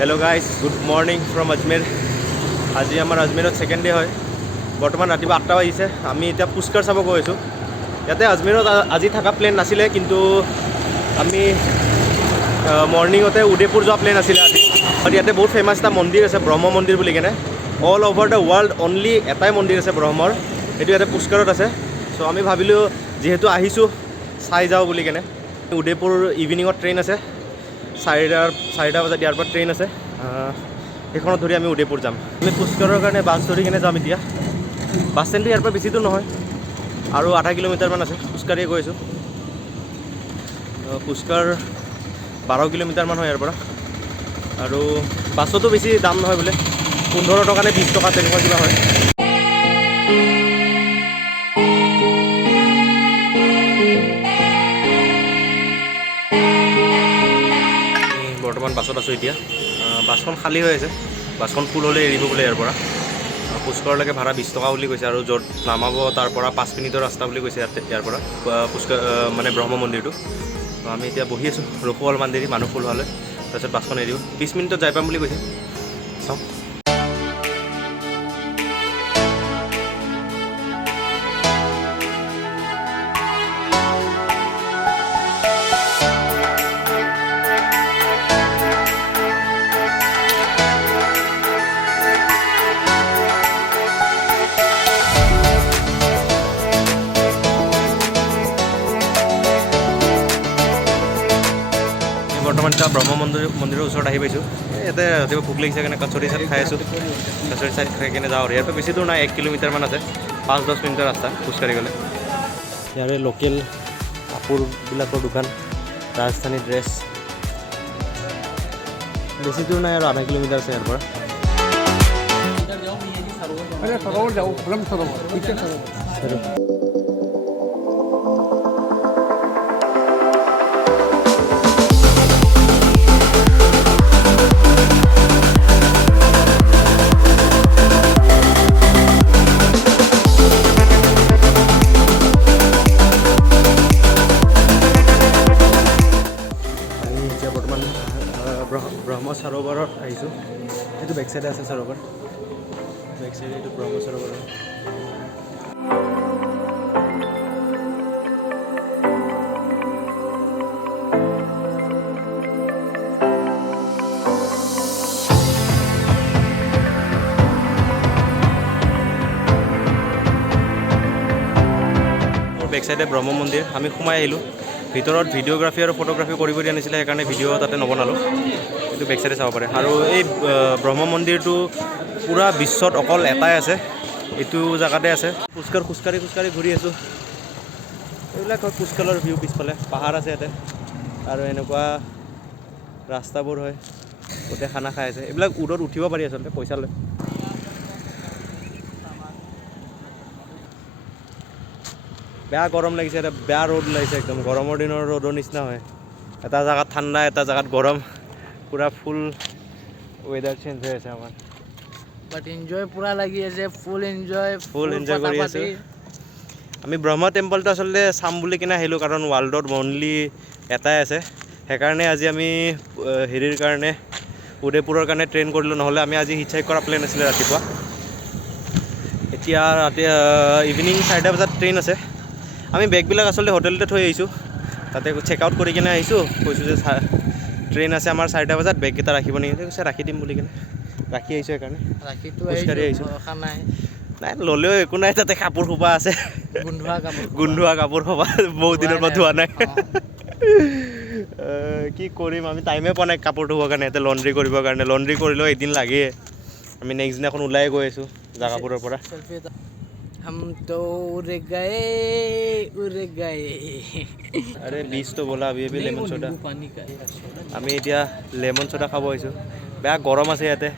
Hello guys good morning from Ajmer. আজি আমাৰ আজমেৰত second day হয়। বৰ্তমান ৰাতিপুৱা 8টা বাজিছে। আমি এতিয়া পুষ্কৰ চাব গৈ আছোঁ। ইয়াতে আজমেৰত আজি থকা প্লেন নাছিলে, কিন্তু আমি মৰ্ণিঙতে উদয়পুৰ যোৱা প্লেন আছিলে আজি। আৰু ইয়াতে বহুত ফেমাছ এটা মন্দিৰ আছে, ব্ৰহ্ম মন্দিৰ বুলি কেনে। All over the world only এটাই মন্দিৰ আছে ব্ৰহ্মৰ, সেইটো ইয়াতে পুষ্কৰত আছে। চ' আমি ভাবিলোঁ যিহেতু আহিছোঁ চাই যাওঁ বুলি কেনে। উদয়পুৰ ইভিনিঙত ট্ৰেইন আছে, চাৰিটা বজাত ইয়াৰ পৰা ট্ৰেইন আছে। সেইখনত ধৰি আমি উদয়পুৰ যাম। আমি পুষ্কৰৰ কাৰণে বাছ ধৰি কিনে যাম এতিয়া। বাছ ষ্টেণ্ডটো ইয়াৰ পৰা বেছি দূৰ নহয়, আৰু 8 কিলোমিটাৰমান আছে। খোজকাঢ়িয়ে গৈ আছোঁ। পুষ্কৰ 12 কিলোমিটাৰমান হয় ইয়াৰ পৰা। আৰু বাছতো বেছি দাম নহয় বোলে, 15 টকা নে 20 টকা তেনেকুৱা কিবা হয়। বৰ্তমান বাছত আছোঁ এতিয়া। বাছখন খালী হৈ আছে, বাছখন ফুল হ'লে এৰিব বোলে ইয়াৰ পৰা। পুষ্কৰলৈকে ভাড়া 20 টকা বুলি কৈছে, আৰু য'ত নামাব তাৰ পৰা 5 মিনিটৰ ৰাস্তা বুলি কৈছে ইয়াৰ পৰা পুষ্কৰ মানে ব্ৰহ্ম মন্দিৰটো। আমি এতিয়া বহি আছোঁ, ৰখোঁ অলপমান দেৰি মানুহ ফুল হ'লে, তাৰপিছত বাছখন এৰিব। 20 মিনিটত যাই পাম বুলি কৈছে, চাওঁ। বৰ্তমান এতিয়া ব্ৰহ্ম মন্দিৰৰ ওচৰত আহি পাইছোঁ। ইয়াতে ৰাতিপুৱা ভোক লাগিছে কাৰণে কচৰি চাট খাই আছোঁ। কচৰি চাট খাই কিনে যাওঁ। ইয়াৰ পৰা বেছি দূৰ নাই, 1 কিলোমিটাৰমান আছে, 5-10 মিনিটৰ ৰাস্তা খোজকাঢ়ি গ'লে। ইয়াৰে লোকেল কাপোৰবিলাকৰ দোকান, ৰাজস্থানী ড্ৰেছ। বেছি দূৰ নাই আৰু 1/2 কিলোমিটাৰ আছে ইয়াৰ পৰা। ব্ৰহ্ম সৰোবৰত আহিছোঁ। এইটো বেক চাইডে আছে সৰোবৰ, বেক চাইডে এইটো ব্ৰহ্ম সৰোবৰ। বেক চাইডে ব্ৰহ্ম মন্দিৰ। আমি সোমাই আহিলোঁ ভিতৰত। ভিডিঅ'গ্ৰাফী আৰু ফটোগ্ৰাফী কৰিব দিয়া নাছিলে, সেইকাৰণে ভিডিঅ' তাতে নবনালোঁ। এইটো বেক চাইডে চাব পাৰে। আৰু এই ব্ৰহ্ম মন্দিৰটো পূৰা বিশ্বত অকল এটাই আছে, এইটো জেগাতে আছে। খোজকাঢ়ি ঘূৰি আছোঁ। এইবিলাক হয় পুষ্কৰৰ ভিউ। পিছফালে পাহাৰ আছে ইয়াতে, আৰু এনেকুৱা ৰাস্তাবোৰ হয়। গোটেই খানা খাই আছে। এইবিলাক উদত উঠিব পাৰি আচলতে, পইচা লয়। বেয়া গৰম লাগিছে ইয়াতে, বেয়া ৰ'দ লাগিছে একদম। গৰমৰ দিনৰ ৰ'দৰ নিচিনা হয়। এটা জেগাত ঠাণ্ডা, এটা জেগাত গৰম, পূৰা ফুল ৱেডাৰ চেঞ্জ হৈ আছে আমাৰ। বাট এনজয় পূৰা লাগি আছে, ফুল এনজয় কৰি আছোঁ। আমি ব্ৰহ্ম টেম্পলটো আচলতে চাম বুলি কিনে আহিলোঁ, কাৰণ ৱৰ্ল্ডত অনলি এটাই আছে। সেইকাৰণে আজি আমি হেৰিৰ কাৰণে উদয়পুৰৰ কাৰণে ট্ৰেইন কৰিলোঁ, নহ'লে আমি আজি হিটচাইক কৰা প্লেন আছিলে ৰাতিপুৱা। এতিয়া ইভিনিং 4টা বজাত ট্ৰেইন আছে। আমি বেগবিলাক আচলতে হোটেলতে থৈ আহিছোঁ, তাতে চেক আউট কৰি কিনে আহিছোঁ। কৈছোঁ যে ট্ৰেইন আছে আমাৰ 4টা বজাত, বেগকেইটা ৰাখিব নেকি? কৈছে ৰাখি দিম বুলি কিনে ৰাখি আহিছোঁ। সেইকাৰণে খোজকাঢ়ি আহিছোঁ। নাই ল'লেও একো নাই, তাতে কাপোৰ সোপা আছে, গোন্ধোৱা কাপোৰ সোপা, বহুত দিনৰ পৰা ধোৱা নাই। কি কৰিম, আমি টাইমে পোৱা নাই কাপোৰ ধোৱাৰ কাৰণে, ইয়াতে লণ্ড্ৰি কৰিবৰ কাৰণে। লণ্ড্ৰি কৰিলেও এদিন লাগেই। আমি নেক্সট দিনাখন ওলাই গৈ আছোঁ জেগাবোৰৰ পৰা। আৰে 20 তো ব'লা আভি লেমন চ'ডা। আমি এতিয়া লেমন চ'ডা খাব আহিছোঁ। বেয়া গৰম আছে ইয়াতে,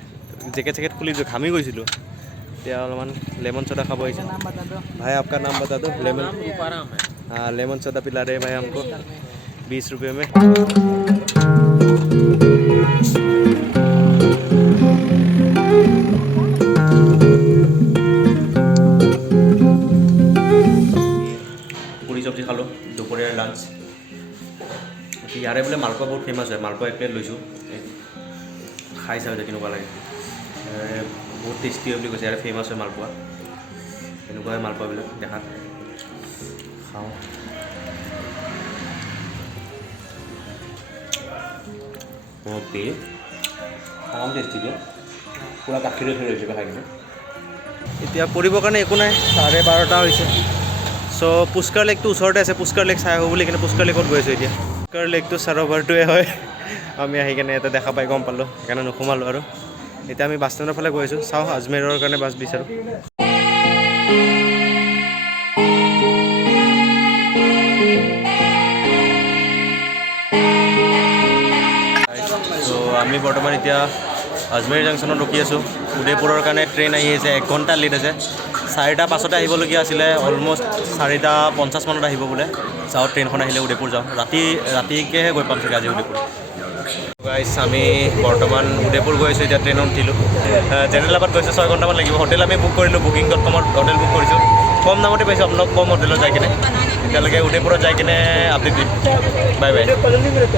জেকেট খুলি ঘামি গৈছিলোঁ। এতিয়া অলপমান লেমন চ'ডা খাব আহিছোঁ। ভাই आपका नाम बता दो। लेमन, हाँ लेमन सोडा पिला रहे भाई हमको 20 रुपये में। पूरी सब्जी खालो दोपहर लांच। ইয়াৰে বোলে মালপোৱা বহুত ফেমাছ হয়। মালপোৱা এক প্লেট লৈছোঁ, খাই চাওঁ যে কেনেকুৱা লাগে বহুত টেষ্টি হয় বুলি কৈছে ইয়াৰে ফেমাছ হয় মালপোৱা এনেকুৱাই মালপোৱাবিলাক দেখাত খাওঁ অ'কে খাওঁ টেষ্টিকৈ পূৰা গাখীৰ হৈছে খাই কিনে এতিয়া কৰিবৰ কাৰণে একো নাই 12:30 হৈছে চ' পুষ্কাৰ লেকটো ওচৰতে আছে পুষ্কাৰ লেক চাই আহোঁ বুলি কিনে পুষ্কাৰ লেকত গৈ আছোঁ এতিয়া পুষ্কাৰ লেকটো চাৰোভাৰটোৱে হয় আমি আহি কেনে ইয়াতে দেখা পাই গম পালোঁ সেইকাৰণে নোসোমালোঁ আৰু এতিয়া আমি বাছ ষ্টেণ্ডৰ ফালে গৈ আছোঁ চাওঁ আজমেৰৰ কাৰণে বাছ বিচাৰোঁ চ' আমি বৰ্তমান এতিয়া আজমেৰ জাংচনত ৰখি আছোঁ উদয়পুৰৰ কাৰণে ট্ৰেইন আহি আছে 1 ঘণ্টা লেট আছে 4:05 আহিবলগীয়া আছিলে অলম'ষ্ট 4:50 মানত আহিব বোলে যাওঁ ট্ৰেইনখন আহিলে উদয়পুৰ যাওঁ ৰাতিকেহে গৈ পাম চাগে আজি উদয়পুৰ গাইছ আমি বৰ্তমান উদয়পুৰ গৈ আছোঁ এতিয়া ট্ৰেইনত উঠিলোঁ জেনেৰেল ডাবাত গৈছোঁ 6 ঘণ্টামান লাগিব হোটেল আমি বুক কৰিলোঁ booking.com-ত হোটেল বুক কৰিছোঁ কম দামতে পাইছোঁ আপোনালোক কম হোটেলত যাই কিনে এতিয়ালৈকে উদয়পুৰত যাই কিনে আপডেট দিম বাই বাই